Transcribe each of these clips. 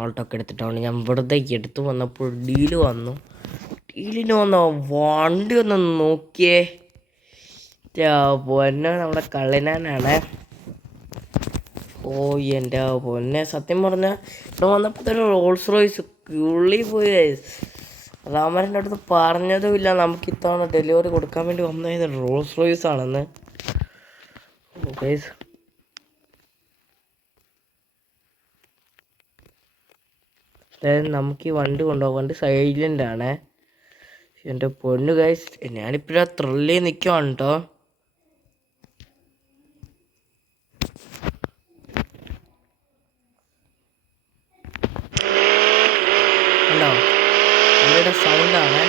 ഓൾട്ടൊക്കെ എടുത്തിട്ടാണ് ഞാൻ വെറുതെ എടുത്തു വന്നപ്പോൾ ഡീലിന് വന്ന വണ്ടി ഒന്ന് നോക്കിയേ. പൊന്നെ നമ്മുടെ കള്ളിനാനാണ്. ഓ എൻ്റെ പൊന്നെ, സത്യം പറഞ്ഞാൽ ഇവിടെ വന്നപ്പോൾ തന്നെ റോൾസ് റോയ്സ് ഉള്ളി പോയി. രാമരൻ്റെ അടുത്ത് പറഞ്ഞതുമില്ല നമുക്ക് ഇത്തവണ ഡെലിവറി കൊടുക്കാൻ വേണ്ടി വന്നത് റോൾസ് റോയ്സ് ആണെന്ന്. അതായത് നമുക്ക് ഈ വണ്ടി കൊണ്ടുപോകാൻ വണ്ടി സൈലൻ്റ് ആണ്. എൻ്റെ പൊന്നു ഗൈസ്, ഞാനിപ്പോഴാ ത്രില്ലിൽ നിൽക്കുവാണ് കേട്ടോ. ഹലോ, വണ്ടിയുടെ സൗണ്ടാണ്.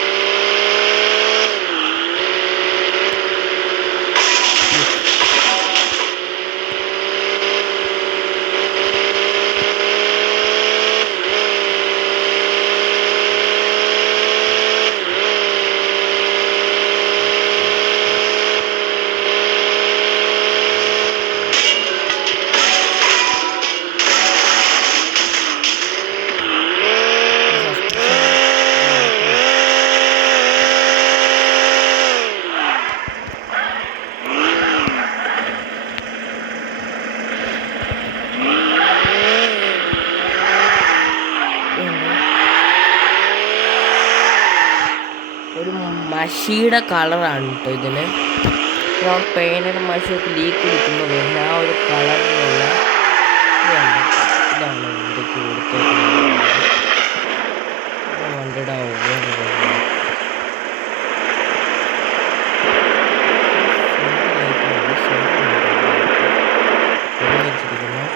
ഒരു മഷിയുടെ കളറാണ് കേട്ടോ ഇതിന്. പെയിൻറ്റിൻ്റെ മഷിയൊക്കെ ലീക്ക് പിടിക്കുമ്പോൾ വരുന്ന ആ ഒരു കളറിലുള്ള ഇതാണ് വണ്ടിക്ക് കൊടുത്തേക്കുന്നത്. വണ്ടിയുടെ വെച്ചിരിക്കുന്നത്.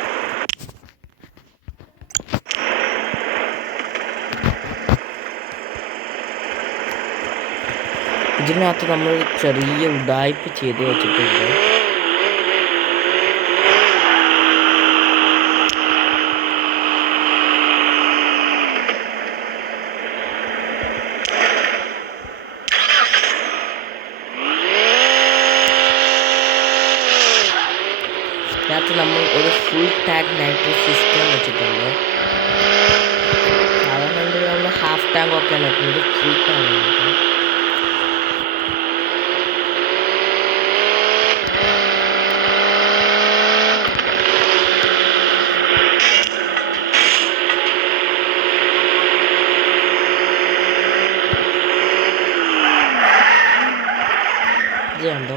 ഇതിനകത്ത് നമ്മൾ ചെറിയ ഉഡായിപ്പ് ചെയ്ത് വെച്ചിട്ടുണ്ട്. ഇതിനകത്ത് നമ്മൾ ഒരു ഫുൾ ടാങ്ക് നൈട്രസ് സിസ്റ്റം വെച്ചിട്ടുണ്ട്. സാധാരണ നമ്മൾ ഹാഫ് ടാങ്ക് ഒക്കെയാണ് വെക്കുന്നത്, ഫുൾ ടാങ്ക് ആണ്. ഇത് കണ്ടോ,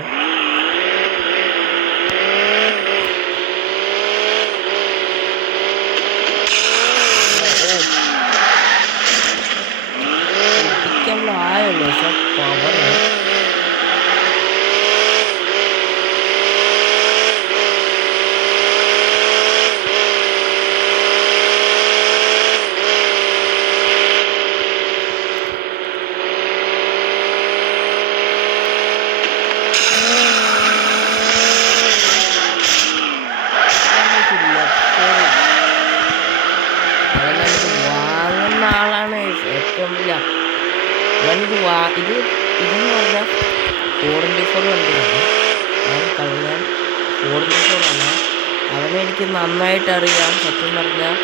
ആയല്ലോ പക്ഷെ പവർ വാങ്ങുന്ന ആളാണ് ഏറ്റവും വലിയ. ഇതെന്ന് പറഞ്ഞാൽ 4x4 വണ്ടിയാണ്. ഞാൻ കള്ളൻ 4x4 ആണ്. അവനെ എനിക്ക് നന്നായിട്ട് അറിയാം. സത്യം പറഞ്ഞാൽ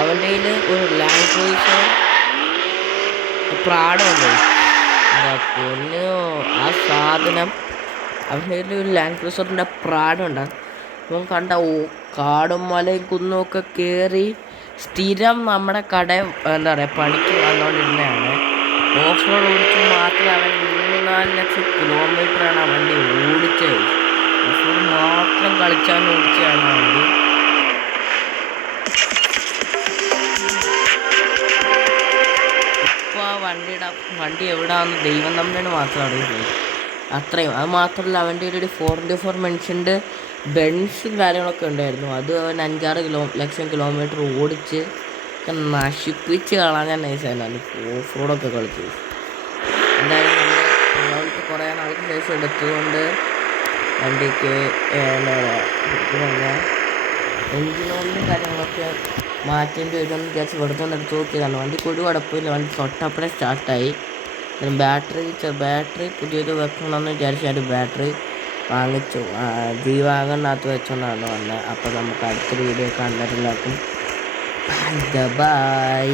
അവൻ്റെ കയ്യിൽ ഒരു ലാൻഡ് ക്രൂസർ പ്രാഡുണ്ട്. എന്താ പൊന്നോ ആ സാധനം, അവൻ്റെ കയ്യിൽ ഒരു ലാൻഡ് ക്രൂസറിൻ്റെ പ്രാഡുണ്ട്. അപ്പം കണ്ട കാടും മലയും കുന്നും ഒക്കെ കയറി സ്ഥിരം നമ്മുടെ കട എന്താ പറയുക പണിക്ക് വന്നുകൊണ്ടിരുന്നതാണ്. ഓഫ് റോഡ് ഓടിച്ച് മാത്രം അവൻ 3-4 ലക്ഷം കിലോമീറ്ററാണ് ആ വണ്ടി ഓടിച്ചത്. ഓഫ് റോഡ് മാത്രം കളിച്ചാൽ ഓടിച്ചതാണ് വണ്ടി. ഇപ്പോൾ ആ വണ്ടി എവിടെയാണെന്ന് ദൈവം തമ്മിലാണ് മാത്രം അറിയുന്നത്. അത്രയും. അത് മാത്രമല്ല അവൻ്റെ ഒരു 4x4 മെൻഷൻ്റെ ബെൻസും കാര്യങ്ങളൊക്കെ ഉണ്ടായിരുന്നു. അത് അവൻ 5-6 ലക്ഷം കിലോമീറ്റർ ഓടിച്ച് നശിപ്പിച്ച് കളഞ്ഞാൽ നൈസായിരുന്നു ഓഫ് റോഡൊക്കെ കളിച്ച്. എന്തായാലും നമ്മൾ കുറേ നാൾക്ക് ശേഷം എടുത്തുകൊണ്ട് വണ്ടിക്ക് എന്താ പറയുക എൻജിനോളിൻ്റെ കാര്യങ്ങളൊക്കെ മാറ്റേണ്ടി വരുമെന്ന് വിചാരിച്ച് വെറുതെ ഒന്ന് എടുത്ത് നോക്കിയതാണ്. വണ്ടിക്ക് ഒരു കുഴപ്പമില്ല. വണ്ടി തൊട്ടപ്പുറം സ്റ്റാർട്ടായി. ബാറ്ററി പുതിയത് വെക്കണമെന്ന് വിചാരിച്ച് ഞാൻ ബാറ്ററി വാങ്ങിച്ചു. G-Wagon വെച്ചോണ്ടാണ് വന്നത്. അപ്പോൾ നമുക്ക് അടുത്തൊരു വീഡിയോ കണ്ടിട്ടുണ്ടാക്കും. Bye bye.